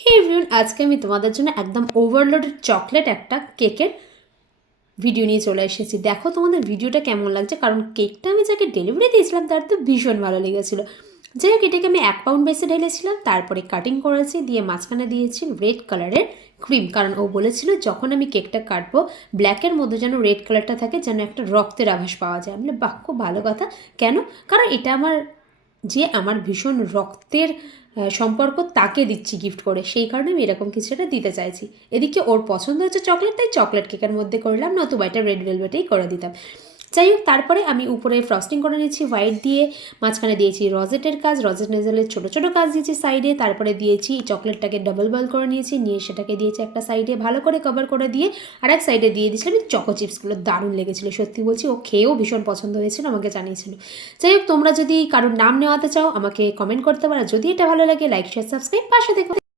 হে everyone, আজকে আমি তোমাদের জন্য একদম ওভারলোডেড চকলেট একটা কেকের ভিডিও নিয়ে চলে এসেছি। দেখো তোমাদের ভিডিওটা কেমন লাগছে, কারণ কেকটা আমি যাকে ডেলিভারি দিয়েছিলাম তার তো ভীষণ ভালো লেগেছিলো। যাই হোক, এটাকে আমি 1 পাউন্ড বেসে ঢেলেছিলাম, তারপরে কাটিং করেছি, দিয়ে মাঝখানে দিয়েছি রেড কালারের ক্রিম, কারণ ও বলেছিল যখন আমি কেকটা কাটবো ব্ল্যাকের মধ্যে যেন রেড কালারটা থাকে, যেন একটা রক্তের আভাস পাওয়া যায়। আমি বলি, বাহ, খুব ভালো কথা। কেন? কারণ এটা আমার ভীষণ রক্তের সম্পর্ক, তাকে দিচ্ছি গিফট করে, সেই কারণে আমি এরকম কিছু একটা দিতে চাইছি। এদিকে ওর পছন্দ হচ্ছে চকলেট, তাই চকলেট কেকের মধ্যে করলাম, নতুবা এটা রেড ভেলভেটেই করে দিতাম। যাই হোক, তারপরে আমি উপরে ফ্রস্টিং করে নিয়েছি হোয়াইট দিয়ে, মাঝখানে দিয়েছি রজেটের কাজ, রজেট নেজেলের ছোটো ছোটো কাজ দিয়েছি সাইডে, তারপরে দিয়েছি চকলেটটাকে ডাবল বয়েল করে নিয়েছি, নিয়ে সেটাকে দিয়েছি একটা সাইডে ভালো করে কভার করে দিয়ে, আর এক সাইডে দিয়ে দিয়েছিলাম এই চকো চিপসগুলো। দারুণ লেগেছিলো, সত্যি বলছি, ও খেয়েও ভীষণ পছন্দ হয়েছিল, আমাকে জানিয়েছিল। যাই হোক, তোমরা যদি কারোর নাম নেওয়াতে চাও আমাকে কমেন্ট করতে পারো। যদি এটা ভালো লাগে, লাইক শেয়ার সাবস্ক্রাইব, পাশে দেখো।